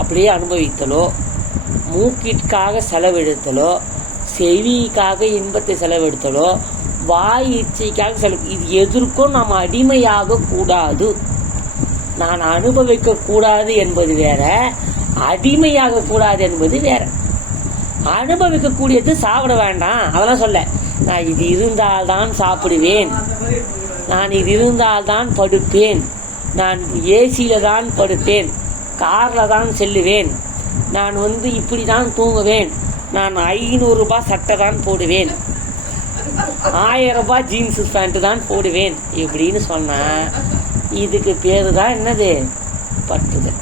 அப்படியே அனுபவித்தலோ, மூக்கிற்காக செலவெடுத்தலோ, செவிக்காக இன்பத்தை செலவெடுத்தலோ, வாய் இச்சைக்காக இது எதற்கும் நாம் அடிமையாக கூடாது. நான் அனுபவிக்க கூடாது என்பது வேற, அடிமையாக கூடாது என்பது வேற. அனுபவிக்க கூடியது சாப்பிட வேண்டாம் அதெல்லாம் சொல்ல. நான் இது இருந்தால்தான் சாப்பிடுவேன், நான் இது இருந்தால்தான் படுப்பேன், நான் ஏசியில தான் படுப்பேன், கார்ல தான் செல்லுவேன், நான் இப்படிதான் தூங்குவேன், நான் 500 ரூபாய் சட்டை தான் போடுவேன், 1000 ரூபாய் ஜீன்ஸ் பேண்ட் தான் போடுவேன் இப்படின்னு சொன்னா இதுக்கு பேரு தான் என்னது? பட்டுதல்.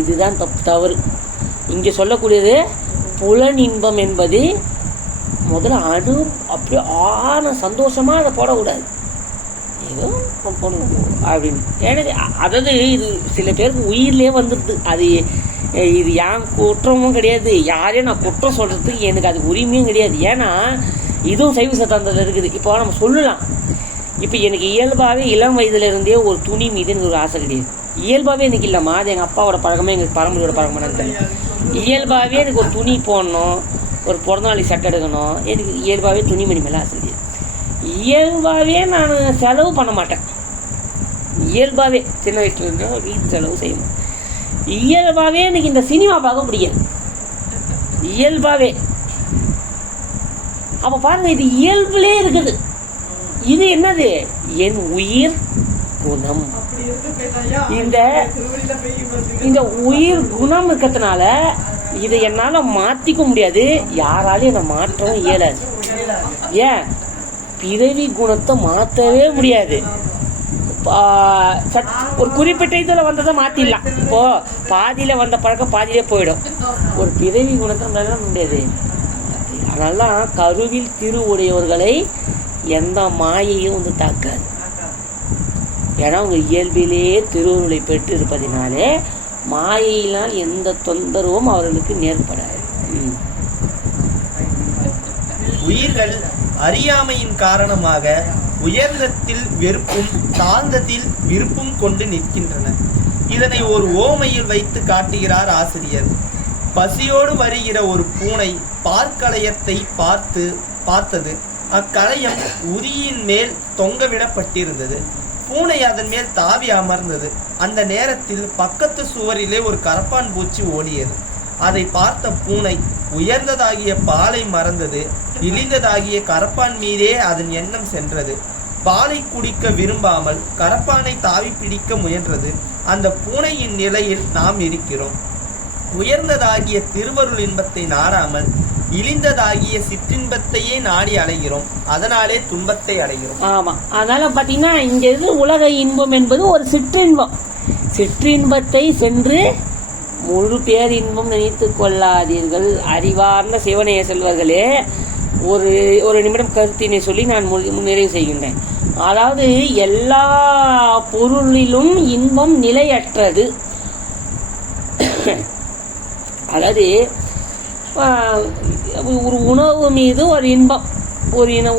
இதுதான் தவறு. இங்க சொல்லக்கூடியது புலன் இன்பம் என்பது முதல்ல அப்படியே ஆன சந்தோஷமா அதை போடக்கூடாது, ஏதோ போடணும் அப்படின்னு. எனக்கு அதாவது இது சில பேருக்கு உயிர்லேயே வந்துடுது. அது இது ஏன் குற்றமும் கிடையாது, யாரையும் நான் குற்றம் சொல்றதுக்கு எனக்கு அது உரிமையும் கிடையாது. ஏன்னா இதுவும் சைவ சித்தாந்தத்தில் இருக்குது. இப்போ நம்ம சொல்லலாம், இப்போ எனக்கு இயல்பாகவே இளம் வயதுல இருந்தே ஒரு துணி மீது எனக்கு ஒரு ஆசை கிடையாது. இயல்பாகவே எனக்கு இல்லைம்மா, அது எங்கள் அப்பாவோட பழக்கமே எங்களுக்கு பரம்பரையோட பழக்கமாக தெரியல. இயல்பாகவே எனக்கு ஒரு துணி போடணும், ஒரு பிறந்தநாளைக்கு சட்டை எடுக்கணும், எனக்கு இயல்பாகவே துணிமணி மேலே ஆசை கிடையாது. இயல்பாகவே நான் செலவு பண்ண மாட்டேன். இயல்பாகவே சின்ன வயசுல இருந்தா வீட்டு செலவு செய்யணும். இயல்பாகவே எனக்கு இந்த சினிமா பார்க்க பிடிக்காது, இயல்பாகவே. அப்ப பாருங்க, இது இயல்புலே இருக்குது. இது என்னது? என் உயிர் குணம். இந்த உயிர் குணம் இருக்கிறதுனால இதை என்னால மாத்திக்க முடியாது, யாராலையும் என்னை மாற்றவும் இயலாது. ஏன்? பிறவி குணத்தை மாற்றவே முடியாது. ஒரு குறிப்பிட்ட இதில் வந்ததை மாத்திடலாம். இப்போ பாதியில வந்த பழக்கம் பாதியிலே போயிடும். ஒரு பிறவி குணத்தை நம்மளால முடியாது. அதனால கருவில் திரு உடையவர்களை எந்த மாயையும் வந்து தாக்காது. ஏன்னா அவங்க இயல்பிலே திருவுருளை பெற்று இருப்பதினாலே மாயையினால் எந்த தொந்தரவும் அவர்களுக்கு நேர்படாது. உயிர்கள் அறியாமையின் காரணமாக உயர்ந்தத்தில் வெறுப்பும் தாழ்ந்தத்தில் விருப்பும் கொண்டு நிற்கின்றன. இதனை ஒரு ஓமையில் வைத்து காட்டுகிறார் ஆசிரியர். பசியோடு வருகிற ஒரு பூனை பார்க்களையத்தை பார்த்தது. அக்களையம் உரியின் மேல் தொங்கவிடப்பட்டிருந்தது. பூனை அதன் மேல் தாவி அமர்ந்தது. அந்த நேரத்தில் பக்கத்து சுவரிலே ஒரு கரப்பான் பூச்சி ஓடியது. அதை பார்த்த பூனை உயர்ந்ததாகிய பாலை மறந்தது. இழிந்ததாகிய கரப்பான் மீதே அதன் எண்ணம் சென்றது. பாலை குடிக்க விரும்பாமல் கரப்பானை தாவி பிடிக்க முயன்றது. அந்த பூனையின் நிலையில் நாம் இருக்கிறோம். உயர்ந்ததாகிய திருவருள் இன்பத்தை நாடாமல் இழிந்ததாகிய சிற்றின்பத்தையே நாடி அடைகிறோம். அதனாலே துன்பத்தை அடைகிறோம். ஆமா, அதனால பாத்தீங்கன்னா இங்க இருந்து உலக இன்பம் என்பது ஒரு சிற்றின்பம். சிற்றின்பத்தை சென்று முழு பேரின்பம் நினைத்து கொள்ளாதீர்கள். அறிவார்ந்த சிவனைய செல்வர்களே, ஒரு நிமிடம் கருத்தினை சொல்லி நான் நிறைவு செய்கின்றேன். அதாவது எல்லா பொருளிலும் இன்பம் நிலையற்றது. அதாவது ஒரு உணவு மீது ஒரு இன்பம்,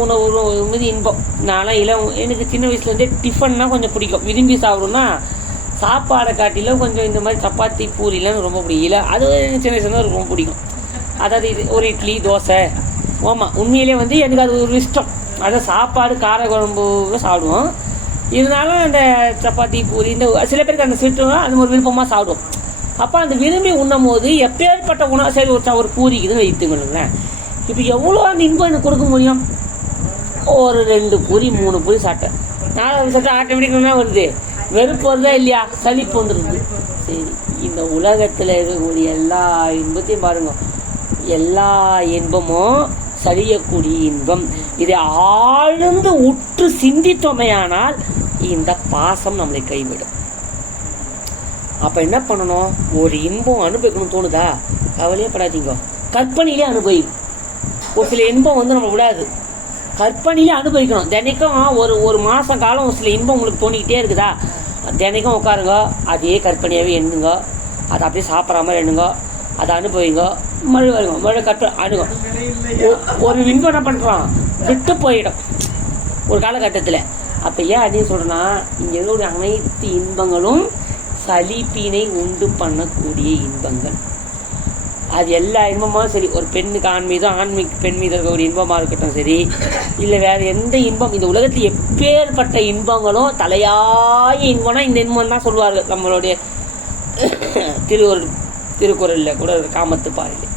உணவு மீது இன்பம். நான்லாம் எனக்கு சின்ன வயசுலேருந்தே டிஃபன்னா கொஞ்சம் பிடிக்கும், விரும்பி சாப்பிடும்னா. சாப்பாடை காட்டிலும் கொஞ்சம் இந்த மாதிரி சப்பாத்தி பூரிலாம் ரொம்ப பிடிக்கல. அது சின்ன வயசுல ரொம்ப பிடிக்கும். அதாவது ஒரு இட்லி தோசை. ஆமாம், உண்மையிலே எனக்கு அது ஒரு இஷ்டம். அதாவது சாப்பாடு கார குழம்பு சாப்பிடுவோம். இருந்தாலும் அந்த சப்பாத்தி பூரி இந்த சில பேருக்கு அந்த ஸ்வீட்டும் அது ஒரு விருப்பமாக சாப்பிடுவோம். அப்போ அந்த விரும்பி உண்ணும் போது எப்பேற்பட்ட உணவு, சரி ஒரு பூரிக்குதுன்னு வைத்துக்கொள்ளுங்களேன். இப்போ எவ்வளோ அந்த இன்பம் எனக்கு கொடுக்க முடியும்? ஒரு 2 பூரி 3 பூரி சாப்பிட்டேன், 4வது சாப்பிட்டா ஆட்டோமேட்டிக்காக வருது, வெறுப்பு வருதா இல்லையா, சலிப்பு வந்துடுது. சரி, இந்த உலகத்தில் இருக்கக்கூடிய எல்லா இன்பத்தையும் பாருங்க, எல்லா இன்பமும் சரியக்கூடிய இன்பம். இதை ஆழ்ந்து உற்று சிந்தித்தோமையானால் இந்த பாசம் நம்மளை கைவிடும். அப்ப என்ன பண்ணணும்? ஒரு இன்பம் அனுபவிக்கணும் தோணுதா, கவலையே படாதீங்க, கற்பனையிலே அனுபவிக்கும். ஒரு சில இன்பம் நம்ம விடாது, கற்பனையிலே அனுபவிக்கணும். தினைக்கும் ஒரு மாசம் காலம் ஒரு சில இன்பம் உங்களுக்கு தோணிக்கிட்டே இருக்குதா, தினைக்கும் உட்காருங்க, அதே கற்பனையாவே எண்ணுங்க, அதை அப்படியே சாப்பிட்ற மாதிரி எண்ணுங்க, அதை அனுபவிங்க, மழை வருங்க, மழை கற்பனை அணுகும். ஒரு இன்பம் என்ன பண்றோம், விட்டு போயிடும் ஒரு காலகட்டத்தில். அப்ப ஏன் அப்படின்னு சொல்றேன்னா, இங்க இருக்கக்கூடிய அனைத்து இன்பங்களும் சலிப்பினை உண்டு பண்ணக்கூடிய இன்பங்கள். அது எல்லா இன்பமும் சரி, ஒரு பெண்ணுக்கு ஆண் மீதும் பெண் மீது இருக்கக்கூடிய இன்பமா இருக்கட்டும் சரி, இல்லை வேற எந்த இன்பம், இந்த உலகத்தில் எப்பேற்பட்ட இன்பங்களும் தலையாய இன்பம்னா இந்த இன்பம் தான் சொல்லுவார்கள் நம்மளுடைய திருக்குறள்ல கூட காமத்து பாறையில்.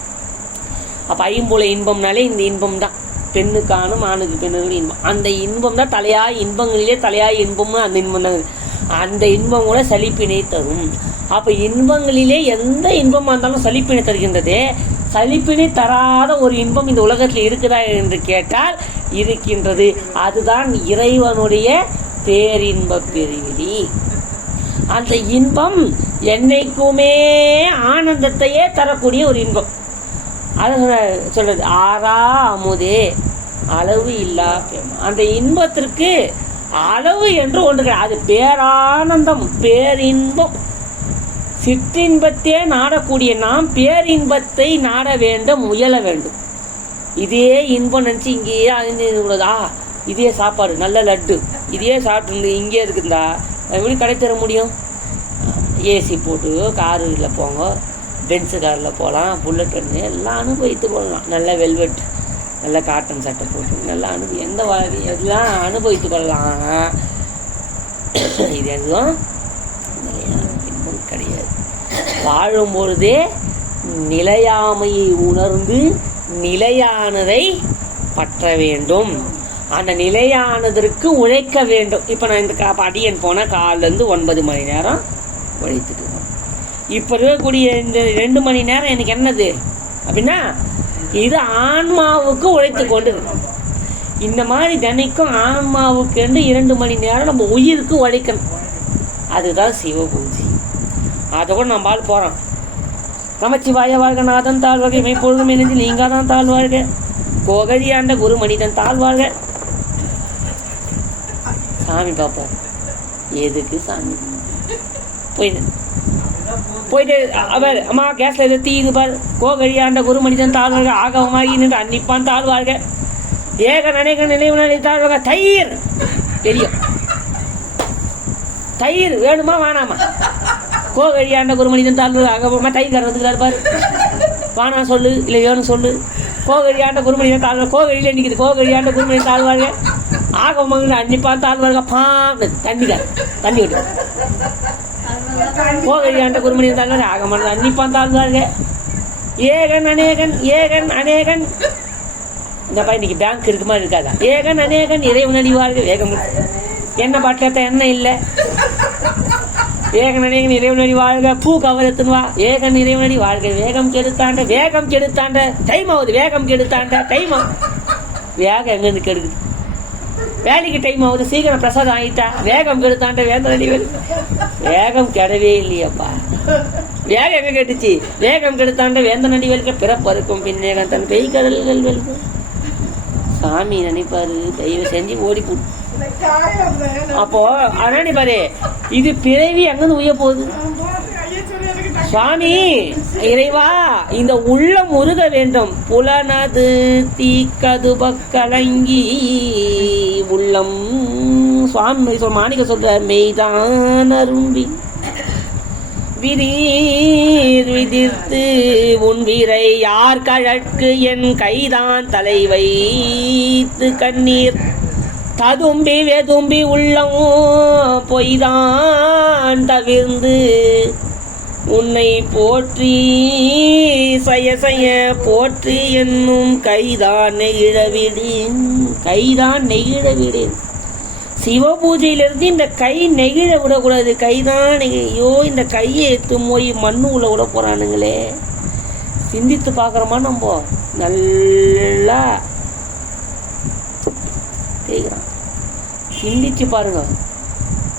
அப்ப ஐம்புல இன்பம்னாலே இந்த இன்பம் தான், பெண்ணுக்கு ஆணும் ஆணுக்கு பெண்ணுக்கு இன்பம். அந்த இன்பம் தான் தலையாய இன்பங்களிலே தலையாய இன்பம்னு அந்த இன்பம் தான். அந்த இன்பம் கூட சலிப்பினை தரும். அப்ப இன்பங்களிலே எந்த இன்பமா இருந்தாலும் சலிப்பினை தருகின்றதே. சலிப்பினை தராத ஒரு இன்பம் இந்த உலகத்தில் இருக்குதா என்று கேட்டால் இருக்கின்றது. அதுதான் இறைவனுடைய பேரின்ப பெருவிழி. அந்த இன்பம் என்னைக்குமே ஆனந்தத்தையே தரக்கூடிய ஒரு இன்பம். அது சொல்றது ஆறா அமுதே அளவு இல்லா. அந்த இன்பத்திற்கு அளவு என்று ஒன்று கிடையாது. அது பேரானந்தம், பேரின்பம். சிற்றின்பத்தே நாடக்கூடிய நாம் பேரின்பத்தை நாட வேண்டும், முயல வேண்டும். இதே இன்பம் நினச்சி இங்கேயே அழிஞ்சுக்கூடாதா, இதே சாப்பாடு நல்ல லட்டு இதே சாப்பிட்டு இங்கே இருக்குதா எப்படி கடை தர முடியும்? ஏசி போட்டு காரில் போங்க, பென்ஸு காரில் போகலாம், புல்லட் ட்ரெயின் எல்லாம் அனுபவித்து கொள்ளலாம். நல்ல வெல்வெட், நல்ல காட்டன் சட்டை போட்டு நல்லா எந்த எல்லாம் அனுபவித்து கொள்ளலாம். இது எதுவும் இன்பம் கிடையாது. வாழும்பொழுதே நிலையாமையை உணர்ந்து நிலையானதை பற்ற வேண்டும். அந்த நிலையானதற்கு உழைக்க வேண்டும். இப்போ நான் இந்த அடியன் போனால் காலிலேருந்து 9 மணி நேரம் உழைத்துட்டு இருக்கோம். இப்போ இருக்கக்கூடிய இந்த 2 மணி நேரம் எனக்கு என்னது அப்படின்னா இது ஆன்மாவுக்கு உழைத்து கொண்டு இருக்கு. இந்த மாதிரி தினைக்கும் ஆன்மாவுக்கு 2 மணி நேரம் நம்ம உயிருக்கு உழைக்கணும். அதுதான் சிவபூஜை. அதோட நம்ம ஆள் போகிறோம். நமச்சிவாய வாழ்க, நாதன் தாழ்வாழ்க, மெய்ப்பொழுதும் இணைந்து நீங்காதான் தாழ்வாழ்க, கோகழியாண்ட குரு மனிதன் தாழ்வாழ்க. சாமி பார்ப்போம். எதுக்கு சாமி? போயிட்டு அவர் அம்மா கேஸ்ல எது தீது பார், கோகழியாண்ட குரு மனிதன் தாழ்வாழ்க, ஆகவமாகி நின்று அன்னிப்பான் தாழ்வாழ்க, ஏக நினைக்க நினைவு நிலை தாழ்வாழ்க. தயிர் தெரியும், தயிர் வேணுமா வேணாமா? கோகழியாண்ட குரு மனிதன் தாழ்வாழ்க, ஆகவமா தயிர் கறந்துக்கிறார் பாரு, வானா சொல்லு இல்லை வேணும் சொல்லு. கோகழியாண்ட குரு மனிதன் தாழ்வாழ்க, கோகழியில நிற்குது, கோகழியாண்ட குரு மனிதன் தாழ்வாழ்க, ஆகவமாக அன்னிப்பான் தாழ்வாழ்க. தண்ணிக்கார் தண்ணி விட்டு கோகழியாண்ட குரு மனிதன் தாழ்வாழ்க, ஆகமாக அன்னிப்பான் தாழ்வாழ்க, ஏகன் அநேகன் ஏகன் அநேகன். இந்த பையன் இன்னைக்கு பேங்க் இருக்குமா இருக்காதா? ஏகன் அநேகன் இறைவன் அடிவாழ்க. வேகம் என்ன பாட்டில் என்ன இல்லை? ஏகன் அநேகன் இறைவனடி வாழ்க, பூ கவரத்துன்னு வா. ஏகன் இறைவனடி வாழ்க, வேகம் கெடுத்தாண்ட வேகம் கெடுத்தாண்ட டைம் ஆகுது, வேகம் கெடுத்தாண்ட டைம் ஆகுது. வேகம் எங்கேருந்து கெடுக்குது? வேலைக்கு டைம் ஆகுது, சீக்கிரம் பிரசாதம் ஆகிட்டா. வேகம் கெடுத்தாண்ட வேந்தனடி வேகம் கெடவே இல்லையப்பா. வேகம் எங்க கெட்டுச்சு? வேகம் கெடுத்தாண்ட வேந்தனடி வெல்க, பிறப்பறுக்கும் பின்னேகம் தன் பெய் கடல்கள் வெல்கும். சாமி நினைப்பாரு, தயவு செஞ்சு ஓடி போடு. அப்போ அதானி பாரு, இது பிறவி அங்கிருந்து உய போகுது. சுவாமி இறைவா, இந்த உள்ளம் உருக வேண்டும். புலனது தீக்கதுப கலங்கி உள்ளம். சுவாமி மாணிக்க சொல்ற மெய்தான் அரும்பி விரீர் விதிர்த்து உன் வீரை யார் கழற்கு என் கைதான் தலை வைத்து கண்ணீர் ததும்பி வெதும்பி உள்ளம் பொய்தான் தவிர்ந்து உன்னை போற்றி சய சய போற்றி என்னும் கைதான் நெகிழவிடேன். கைதான் நெகிழவிடேன். சிவபூஜையிலிருந்து இந்த கை நெகிழ விடக்கூடாது. கைதான் ஐயோ, இந்த கையை எடுத்து போய் மண்ணு உள்ள விட போறானுங்களே. சிந்தித்து பார்க்குறோமா நம்ம? நல்லா கேட்குறான், சிந்திச்சு பாருங்க.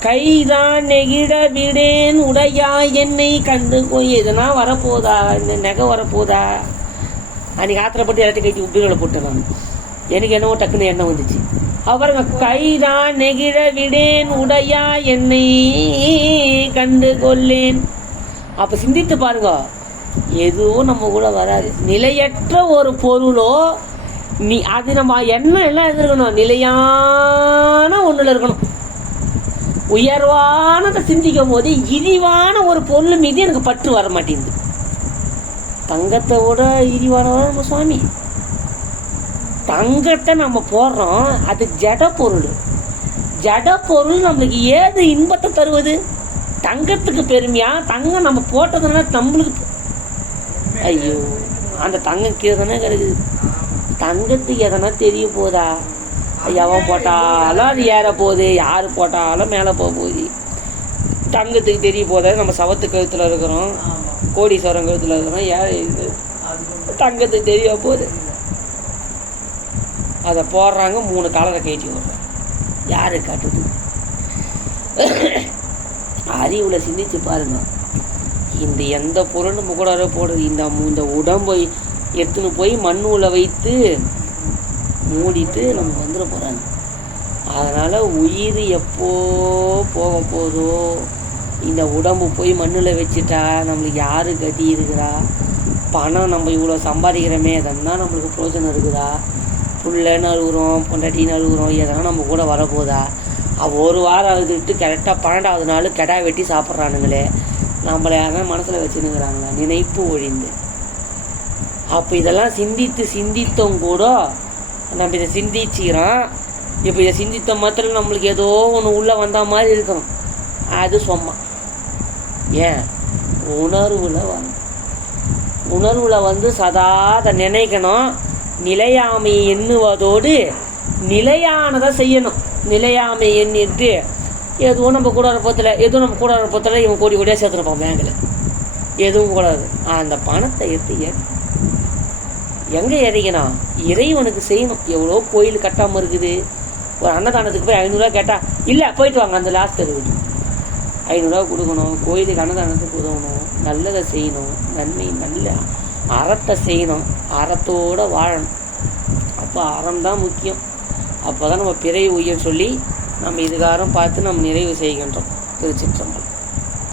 கைதான் நெகிழ விடேன் உடையா என்னை கண்டு போய். எதுனா வரப்போதா? இந்த நகை வரப்போதா? அன்னைக்கு ஆத்திரப்பட்டு எல்லாத்தையும் கட்டி உப்புகளை போட்டுறாங்க. எனக்கு என்னவோ டக்குன்னு எண்ணம் வந்துச்சு. அவருங்க கைதான் நெகிழ விடேன் உடையா என்னை கண்டு கொள்ளேன். அப்ப சிந்தித்து பாருங்க, எதுவும் நம்ம கூட வராது. நிலையற்ற ஒரு பொருளோ அது நம்ம எண்ணம் எல்லாம் இருக்கணும், நிலையான ஒண்ணுல இருக்கணும். உயர்வானதை சிந்திக்கும் போது இழிவான ஒரு பொருள் மீது எனக்கு பற்று வர மாட்டேங்குது. தங்கத்தை விட இழிவானவா நம்ம சுவாமி? தங்கத்தை நம்ம போடுறோம், அது ஜட பொருள். ஜட பொருள் நம்மளுக்கு ஏது இன்பத்தை தருவது? தங்கத்துக்கு பெருமையா? தங்கம் நம்ம போட்டதுனால நம்மளுக்கு ஐயோ, அந்த தங்கம் கீழே தானே கிடக்குது. தங்கத்துக்கு எதனா தெரிய போதா? எவன் போட்டாலும் அது ஏற போகுது, யாரு போட்டாலும் மேலே போக போகுது. தங்கத்துக்கு தெரிய போதா? நம்ம சவத்து கழுத்துல இருக்கிறோம், கோடீஸ்வரம் கழுத்துல இருக்கிறோம், யார் இது தங்கத்துக்கு தெரிய போகுது. அதை போடுறாங்க, 3 கலரை கேட்டி விடுறாங்க. யாரு காட்டுது? அறிவுல சிந்திச்சு பாருங்க. இந்த எந்த பொருள் நம்ம கூட போடுறது, இந்த உடம்பை எடுத்துன்னு போய் மண்ணுல வைத்து மூடிட்டு நம்ம வந்துட போகிறாங்க. அதனால் உயிர் எப்போ போக போதோ, இந்த உடம்பு போய் மண்ணில் வச்சுட்டா நம்மளுக்கு யார் கதி இருக்குதா? பணம் நம்ம இவ்வளோ சம்பாதிக்கிறோமே, எதனா நம்மளுக்கு பிரோஜனம் இருக்குதா? புள்ளன்னு அழுகுறோம், பொண்டாட்டின்னு அழுகுறோம், எதனா நம்ம கூட வரப்போதா? ஒரு வாரம் ஆகுதுட்டு கரெக்டாக 12வது நாள் கெடா வெட்டி சாப்பிட்றானுங்களே, நம்மளை யாருன்னா மனசில் வச்சுன்னுங்கிறாங்களா? நினைப்பு ஒழிந்து. அப்போ இதெல்லாம் சிந்தித்தோம் கூட நம்ம இதை சிந்திச்சுக்கிறோம். இப்போ இதை சிந்தித்த மாத்திரம் நம்மளுக்கு ஏதோ ஒன்று உள்ளே வந்த மாதிரி இருக்கணும். அது சும்மா ஏன் உணர்வில் வந்து சதா அதை நினைக்கணும். நிலையாமை எண்ணுவதோடு நிலையானதை செய்யணும். நிலையாமை எண்ணிட்டு எதுவும் நம்ம கூட இருப்பத்தில் இவன் கோடி கோடியாக சேர்த்துருப்பான் பேங்கில், எதுவும் கூடாது. அந்த பணத்தை எடுத்து எங்கே இறங்கினா இறைவனுக்கு செய்யணும். எவ்வளோ கோயில் கட்டாமல் இருக்குது. ஒரு அன்னதானத்துக்கு போய் 500 ரூபா கேட்டால் இல்லை போயிட்டு வாங்க, அந்த லாஸ்ட் இருக்குது 500 ரூபா கொடுக்கணும். கோயிலுக்கு அன்னதானத்துக்கு உதவணும், நல்லதை செய்யணும், நன்மை நல்ல அறத்தை செய்யணும், அறத்தோடு வாழணும். அப்போ அறம் தான் முக்கியம். அப்போ தான் நம்ம பிறை உயிர் சொல்லி நம்ம இதுகாரம் பார்த்து நம்ம நிறைவு செய்கின்றோம். திருச்சிற்றம்பலம்.